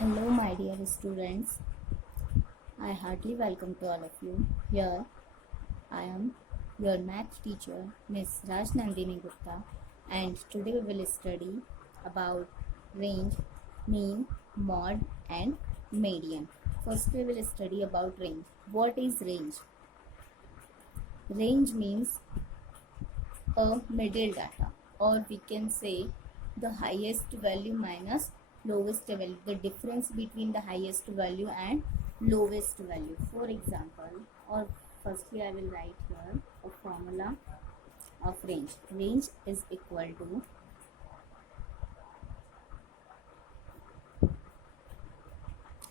Hello, my dear students. I heartily welcome to all of you. Here I am, your math teacher, Miss Rajnandini Gupta, and today we will study about range, mean, mod, and median. First, we will study about range. What is range? Range means a middle data, or we can say the highest value minus lowest value, the difference between the highest value and lowest value. For example, or firstly I will write here a formula of range. Range is equal to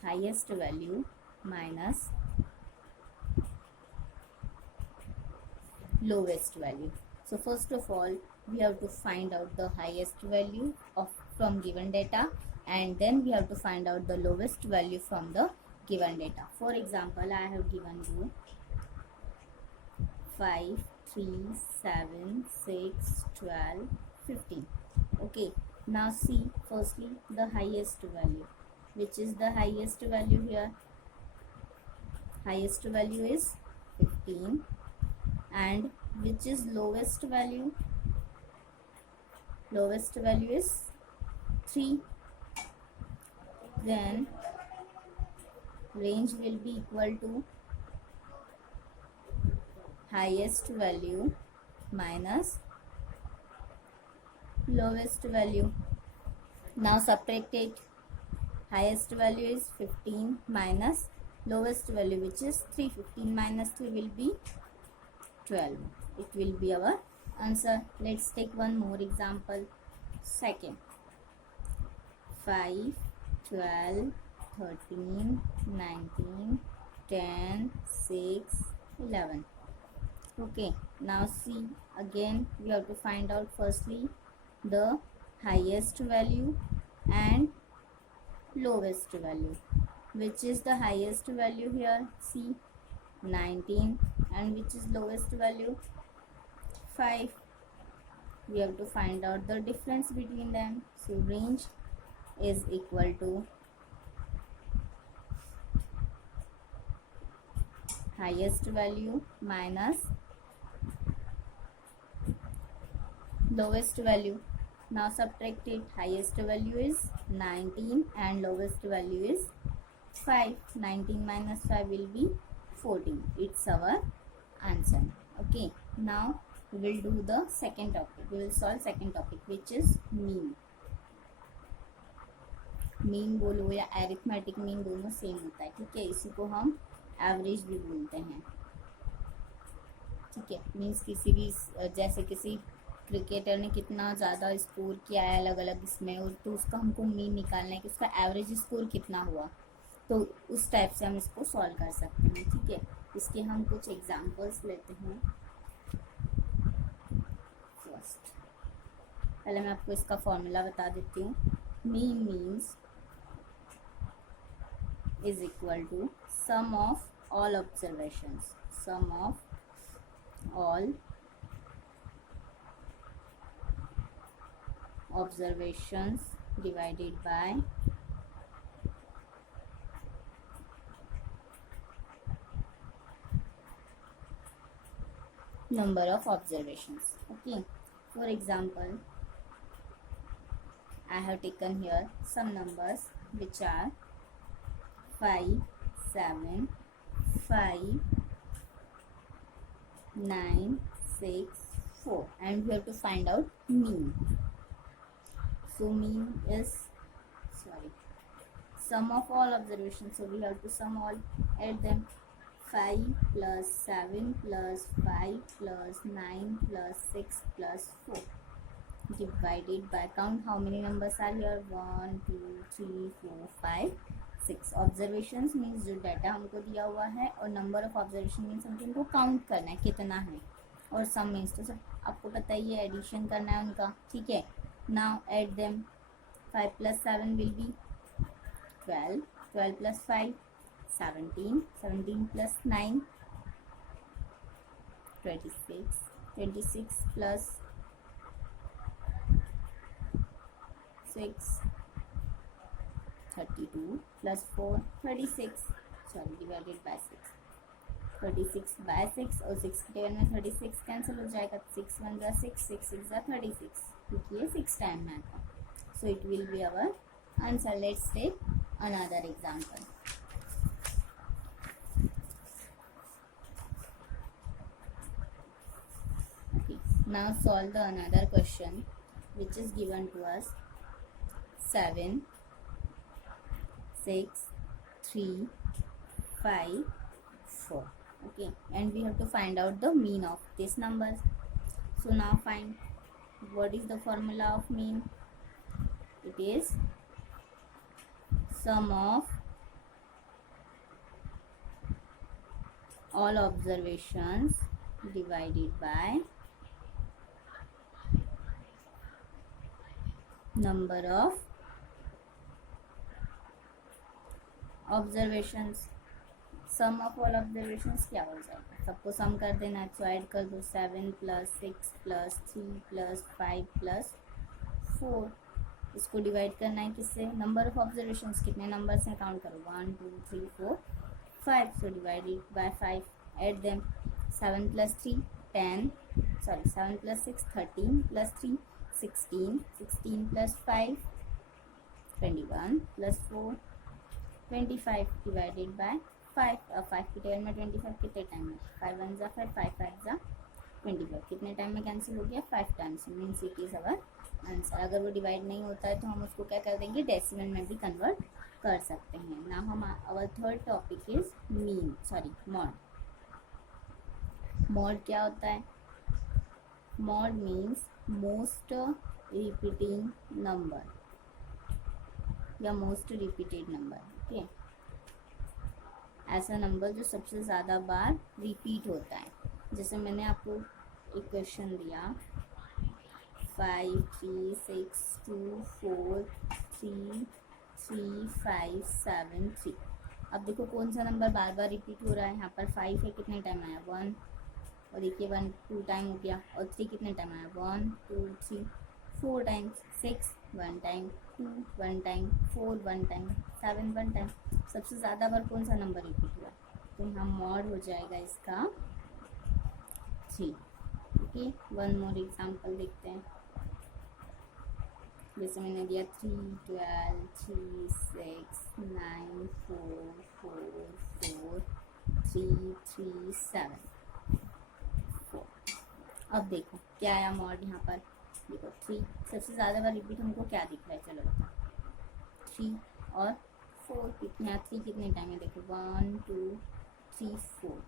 highest value minus lowest value. So first of all, we have to find out the highest value of from given data, and then we have to find out the lowest value from the given data. For example, I have given you 5, 3, 7, 6, 12, 15. Okay, now see firstly the highest value. Which is the highest value here? Highest value is 15. And which is lowest value? Lowest value is 3. Then range will be equal to highest value minus lowest value. Now subtract it. Highest value is 15 minus lowest value, which is 3. 15 minus 3 will be 12. It will be our answer. Let's take one more example. Second, 5, 12, 13, 19, 10, 6, 11. Okay, now see again we have to find out firstly the highest value and lowest value. Which is the highest value here? See, 19. And which is lowest value? 5. We have to find out the difference between them. So range is equal to highest value minus lowest value. Now subtract it. Highest value is 19 and lowest value is 5. 19 minus 5 will be 14. It's our answer. Okay, now we will do the second topic. We will solve second topic, which is mean. Mean बोलो या arithmetic mean दोनों same होता है. ठीक है, इसी को हम एवरेज भी बोलते हैं. ठीक है, मीन्स किसी भी जैसे किसी क्रिकेटर ने कितना ज़्यादा स्कोर किया है अलग अलग इसमें, और तो उसका हमको मीन निकालना है कि उसका एवरेज स्कोर कितना हुआ. तो उस टाइप से हम इसको सॉल्व कर सकते हैं. ठीक है, इसके हम कुछ एग्जांपल्स लेते हैं. फर्स्ट पहले मैं आपको इसका फॉर्मूला बता देती हूँ. Mean means is equal to sum of all observations. Sum of all observations divided by number of observations. Okay, for example, I have taken here some numbers which are 5, 7, 5, 9, 6, 4, and we have to find out mean. So mean is sum of all observations. So we have to sum all, add them. 5 plus 7 plus 5 plus 9 plus 6 plus 4 divided by, count how many numbers are here. 1, 2, 3, 4, 5, 6. Observations means जो data हमको दिया हुआ है, और number of observation means हमको उनको count करना है कितना है, और सम मीन्स तो सब आपको पता ही है, एडिशन करना है उनका. ठीक है, now add them. 5 plus 7 will be 12. 12 plus 5 17. 17 plus 9 26. 26 plus 6 32 plus 4 36, sorry divided by 6, 36 by 6 और 6 के टेबल में 36 कैंसिल हो जाएगा, 6 1 जा 6, 6 6 जा 36, क्योंकि ये 6 टाइम में आता, so it will be our answer. Let's take another example. Now solve the another question which is given to us 7, 6, 3, 5, 4. Okay, and we have to find out the mean of these numbers. So now find what is the formula of mean. It is sum of all observations divided by number of observations. Sum of all observations क्या हो जाएगा, सबको सम कर देना है, तो add कर दो 7 प्लस 6 प्लस 3 प्लस 5 प्लस 4. इसको डिवाइड करना है किससे, नंबर ऑफ ऑब्जर्वेशंस, कितने नंबर से काउंट करो 1 2 3 4 5, so divided by 5. Add them 7 plus 3 10, sorry 7 plus 6 13 plus 3 16, 16 plus 5 21 plus 4 25 divided by 5. अब 5 के टेबल में 25 कितने टाइम में, 5 1 जा 5 5 5 जा 25, कितने टाइम में कैंसिल हो गया, 5 times, means it is our answer. अगर वो डिवाइड नहीं होता है तो हम उसको क्या कर देंगे, डेसिमल में भी कन्वर्ट कर सकते हैं. नाउ हम our third topic is mean, sorry mod. Mod क्या होता है, mod means most repeating number या मोस्ट रिपीटेड नंबर. ओके, ऐसा नंबर जो सबसे ज़्यादा बार रिपीट होता है. जैसे मैंने आपको एक क्वेश्चन दिया 5 3 6 2 4 3 3 5 7 3. अब देखो कौन सा नंबर बार बार रिपीट हो रहा है, यहाँ पर 5 है, कितने टाइम आया 1, और देखिए 1 2 टाइम हो गया, और 3 कितने टाइम आया 1 2 3 4 times, 6 1 time, 2 1 time, 4 1 time, 7 1 time. सबसे ज़्यादा बार कौन सा नंबर रिपीट हुआ, तो यहाँ मॉड हो जाएगा इसका 3. ओके, वन मोर एग्जाम्पल देखते हैं. जैसे मैंने दिया 3 12 3 6 9 4 4 4 3 3 7 4. अब देखो क्या आया मॉड, यहाँ पर देखो 3 सबसे ज़्यादा बार रिपीट हमको क्या दिख रहा है, चलो बताओ 3 और 4 कितने, 3 कितने टाइम है, देखो 1 2 3 4,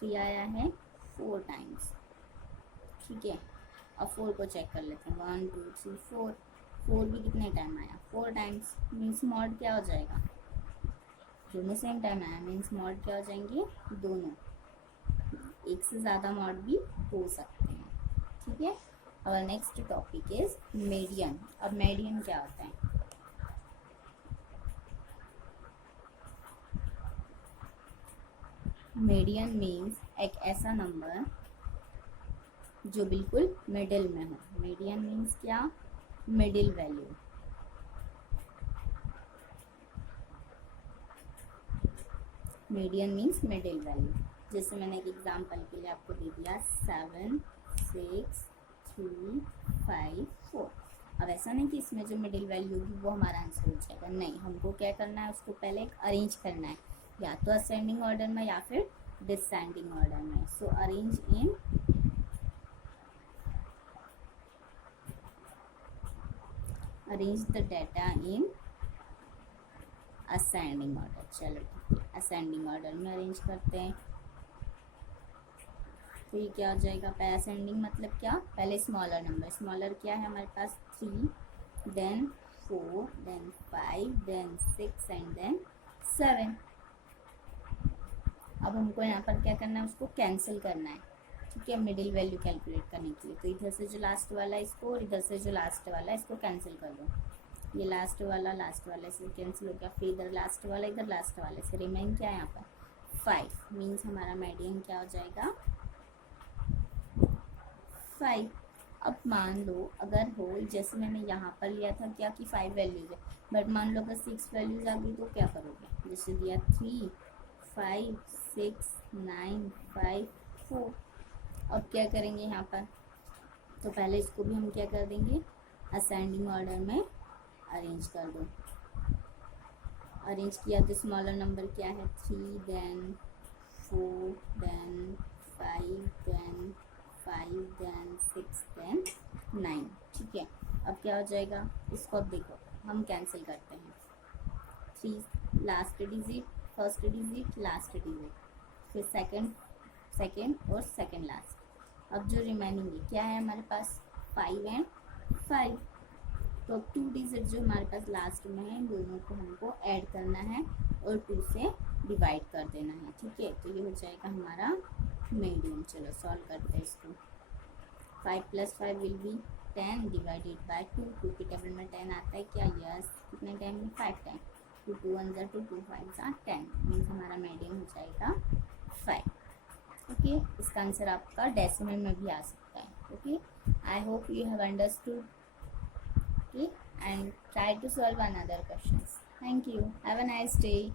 3 आया है 4 टाइम्स. ठीक है, अब 4 को चेक कर लेते हैं 1 2 3 4, 4 भी कितने टाइम आया 4 टाइम्स, मीन्स मॉड क्या हो जाएगा, दोनों सेम टाइम आया, मीन्स मॉड क्या हो जाएंगे दोनों. एक से ज़्यादा मॉड भी हो सकते हैं. ठीक है, और नेक्स्ट टॉपिक इज मीडियन. अब मीडियन क्या होता है, मीडियन मीन्स एक ऐसा नंबर जो बिल्कुल मिडिल में हो. मीडियन मीन्स क्या, middle value. Median means middle value. जैसे मैंने एक एग्जांपल के लिए आपको दे दिया 7 6 3 5 4. अब ऐसा नहीं कि इसमें जो मिडिल वैल्यू होगी वो हमारा आंसर हो जाएगा, नहीं, हमको क्या करना है, उसको पहले एक अरेंज करना है, या तो असेंडिंग ऑर्डर में या फिर डिसेंडिंग ऑर्डर में. सो arrange in arrange the data in ascending order. चलो ठीक है, असेंडिंग ऑर्डर में अरेंज करते हैं. तो ये क्या हो जाएगा, असेंडिंग मतलब क्या, पहले स्मॉलर नंबर, स्मॉलर क्या है हमारे पास 3, then 4, then 5, then 6 and then 7. अब हमको यहाँ पर क्या करना है, उसको कैंसिल करना है. ठीक है, मिडिल वैल्यू कैलकुलेट करने के लिए. तो इधर से जो लास्ट वाला है इसको, और इधर से जो लास्ट वाला है इसको कैंसिल कर दो. ये लास्ट वाला से कैंसिल हो गया, फिर इधर लास्ट वाला, इधर लास्ट वाले से रिमेन क्या है यहाँ पर 5, मीन्स हमारा मीडियन क्या हो जाएगा 5. अब मान लो अगर हो, जैसे मैंने यहाँ पर लिया था क्या कि 5 वैल्यूज़ है, बट मान लो अगर 6 वैल्यूज़ आ गई तो क्या करोगे? जैसे दिया 3 5 6 9 5 4। अब क्या करेंगे यहाँ पर? तो पहले इसको भी हम क्या कर देंगे, असेंडिंग ऑर्डर में अरेंज कर दो। अरेंज किया तो स्मॉलर नंबर क्या है? 3 then 4 then 5 then 5 then 6 then 9। ठीक है, अब क्या हो जाएगा? इसको अब देखो हम कैंसिल करते हैं। 3 last digit, first digit, last digit, फिर सेकेंड और सेकेंड लास्ट। अब जो रिमेनिंग है क्या है हमारे पास? 5 एंड 5। तो अब 2 डिजिट जो हमारे पास लास्ट में है, दोनों को हमको ऐड करना है और 2 से डिवाइड कर देना है। ठीक है, तो ये हो जाएगा हमारा मीडियम। चलो सॉल्व करते हैं इसको। 5 + 5 विल बी 10 डिवाइडेड बाय 2। 2 के टेबल में 10 आता है क्या? यस। कितने टाइम में? 5 टाइम। 2 2 1 2 2 5 10 मीन्स हमारा मीडियम हो जाएगा 5। ओके, इसका आंसर आपका डेसिमल में भी आ सकता है। Okay, I hope you have understood. Okay, and try to solve another questions. Thank you. Have a nice day.